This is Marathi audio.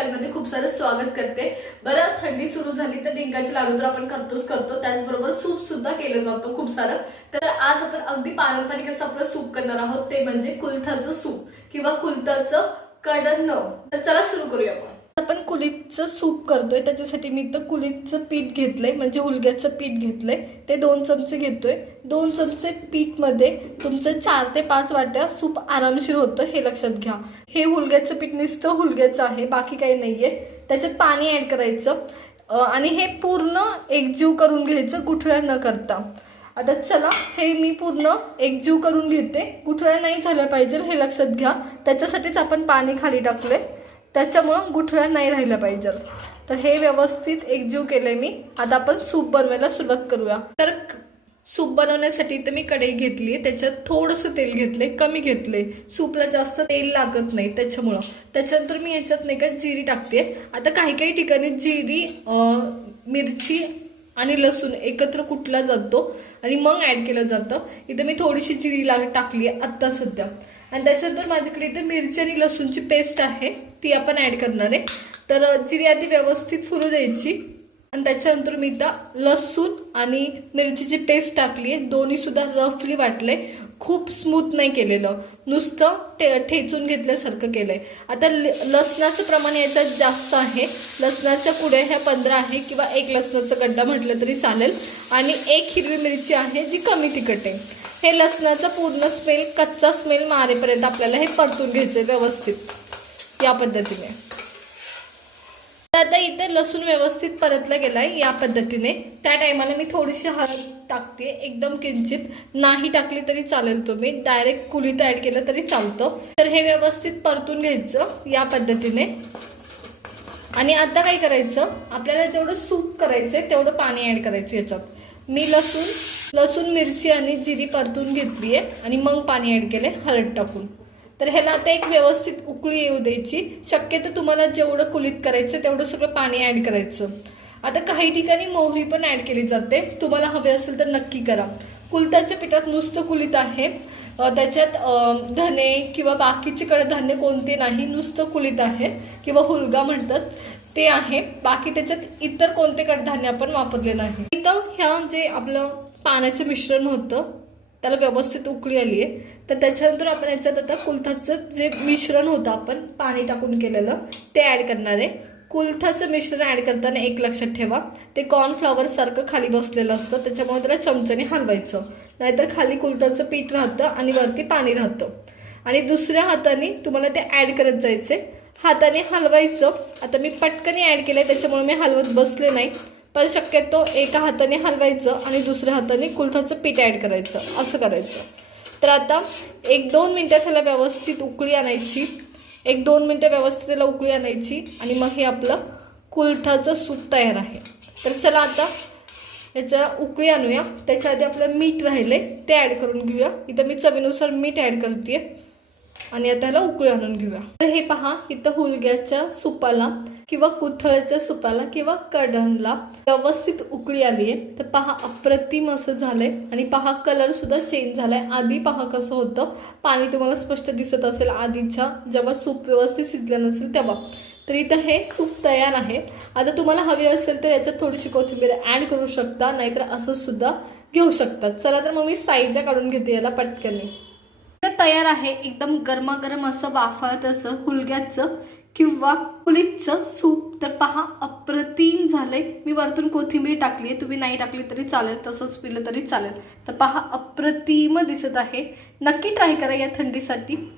चॅनलमध्ये खूप सारं स्वागत करते. बरं थंडी सुरू झाली तर डिंकाचे लाडू तर आपण करतोच करतो. त्याचबरोबर सूप सुद्धा केलं जातं खूप सारं. तर आज आपण अगदी पारंपरिक असं आपलं सूप करणार आहोत. ते म्हणजे कुलथाचं सूप किंवा कुलथाचं कडन्न तर चला सुरू करूया आपण. कुलीतचं सूप करतोय त्याच्यासाठी मी इथं कुलीतचं पीठ घेतलंय म्हणजे हुलग्याचं पीठ घेतलंय ते दोन चमचे घेतोय. दोन चमचे पीठमध्ये तुमचं चार ते पाच वाट्या सूप आरामशीर होतं हे लक्षात घ्या. हे हुलग्याचं पीठ नुसतं हुलग्याचं आहे बाकी काही नाहीये. त्याच्यात पाणी ऍड करायचं आणि हे पूर्ण एकजीव करून घ्यायचं गुठळ्या न करता. आता चला हे मी पूर्ण एकजीव करून घेते. गुठळ्या नाही झाल्या पाहिजे हे लक्षात घ्या. त्याच्यासाठीच आपण पाणी खाली टाकलंय. त्याच्यामुळं गुठळ्या नाही राहिल्या पाहिजेत. तर हे व्यवस्थित एकजीव केलंय मी. आता आपण सूप बनवायला सुरुवात करूया. तर सूप बनवण्यासाठी तर मी कढई घेतली त्याच्यात थोडंसं तेल घेतले कमी घेतले सूपला जास्त तेल लागत नाही त्याच्यामुळं. त्याच्यानंतर मी याच्यात नाही का जिरी टाकते आता काही काही ठिकाणी जिरी मिरची आणि लसूण एकत्र कुटला जातो आणि मग ॲड केलं जातं. इथं मी थोडीशी जिरी लाग टाकली आहे आत्ता सध्या. आणि त्याच्यानंतर माझ्याकडे इथे मिरची आणि लसूणची पेस्ट आहे. ती आपण ॲड करणार आहे. तर जिरी आधी व्यवस्थित फुलू द्यायची. आणि त्याच्यानंतर मी इथं लसूण आणि मिरचीची पेस्ट टाकली आहे दोन्हीसुद्धा रफली वाटले खूप स्मूथ नाही केलेलं. नुसतं ठे ठेचून घेतल्यासारखं केलं आहे आता ल- लसणाचं प्रमाण याच्यात जास्त आहे. लसणाच्या पुढे ह्या पंधरा आहे किंवा एक लसणाचा गड्डा म्हटलं तरी चालेल. आणि एक हिरवी मिरची आहे जी कमी तिखट आहे. हे लसणाचा पूर्ण स्मेल कच्चा स्मेल मारेपर्यंत आपल्याला हे परतून घ्यायचं व्यवस्थित. या पद्धतीने. आता इथे लसूण व्यवस्थित परतला गेलाय या पद्धतीने. त्या टायमाला मी थोडीशी हळद टाकते. एकदम किंचित नाही टाकली तरी चालेल तुम्ही. डायरेक्ट कुलीत ऍड केलं तरी चालतं. तर हे व्यवस्थित परतून घ्यायचं या पद्धतीने. आणि आता काय करायचं? आपल्याला जेवढं सूप करायचंय तेवढं पाणी ऍड करायचं याच्यात. मी लसूण लसूण मिरची आणि जिरी परतून घेतली आहे आणि मग पाणी ऍड केले हळद टाकून. तर ह्याला आता एक व्यवस्थित उकळी येऊ द्यायची. शक्यतो तुम्हाला जेवढं कुलीत करायचं तेवढं सगळं पाणी ऍड करायचं. आता काही ठिकाणी मोहरी पण ॲड केली जाते. तुम्हाला हवे असेल तर नक्की करा. कुलताच्या पिठात नुसतं कुलीत आहे. त्याच्यात धने किंवा बाकीचे कडधान्य कोणते नाही नुसतं कुलीत आहे किंवा हुलगा म्हणतात ते आहे. बाकी त्याच्यात इतर कोणते कडधान्य आपण वापरले नाही इथं ह्या जे आपलं पाण्याचं मिश्रण होतं त्याला व्यवस्थित उकळी आली आहे तर त्याच्यानंतर आपण याच्यात आता कुलथाचं जे मिश्रण होतं आपण पाणी टाकून केलेलं ते ॲड करणार आहे. कुलथाचं मिश्रण ॲड करताना एक लक्षात ठेवा. ते कॉर्नफ्लॉवरसारखं खाली बसलेलं असतं त्याच्यामुळे त्याला चमच्याने हलवायचं. नाहीतर खाली कुलथाचं पीठ राहतं आणि वरती पाणी राहतं. आणि दुसऱ्या हाताने तुम्हाला ते ॲड करत जायचे हाताने हलवायचं. आता मी पटकन ॲड केलं आहे त्याच्यामुळे मी हलवत बसले नाही. पण शक्यतो एका हाताने हलवायचं आणि दुसऱ्या हाताने कुलथाचं पीठ ॲड करायचं असं करायचं. तर आता एक दोन मिनटं त्याला व्यवस्थित उकळी आणायची. एक दोन मिनटं व्यवस्थित त्याला उकळी आणायची आणि मग हे आपलं कुलथाचं सूप तयार आहे. तर चला आता याच्या उकळी आणूया. त्याच्या आधी आपलं मीठ राहिले ते ॲड करून घेऊया. इथं मी चवीनुसार मीठ ॲड करते आणि आता ह्याला उकळी आणून घेऊया. तर हे पहा इथं हुलग्याच्या सुपाला किंवा कुथळ्याच्या सुपाला किंवा कडणला व्यवस्थित उकळी आली आहे तर पहा अप्रतिम असं झालंय. आणि पहा कलर सुद्धा चेंज झालाय. आधी पहा कसं होतं. पाणी तुम्हाला स्पष्ट दिसत असेल आधीच्या जेव्हा सूप व्यवस्थित शिजलं नसेल तेव्हा. तर इथं हे सूप तयार आहे. आता तुम्हाला हवी असेल तर याच्यात थोडीशी कोथिंबीर ॲड करू शकता नाहीतर असं सुद्धा घेऊ शकतात चला तर मग मी साईडला काढून घेते याला पटकन. तर तयार आहे. एकदम गरमागरम असं वाफळत असं हुलग्याचं किंवा कुलीचं सूप. तर पहा अप्रतिम झालंय. मी वरतून कोथिंबीर टाकली आहे तुम्ही नाही टाकली तरी चालेल तसंच पिलं तरी चालेल. तर पहा अप्रतिम दिसत आहे. नक्की ट्राय करा या थंडीसाठी.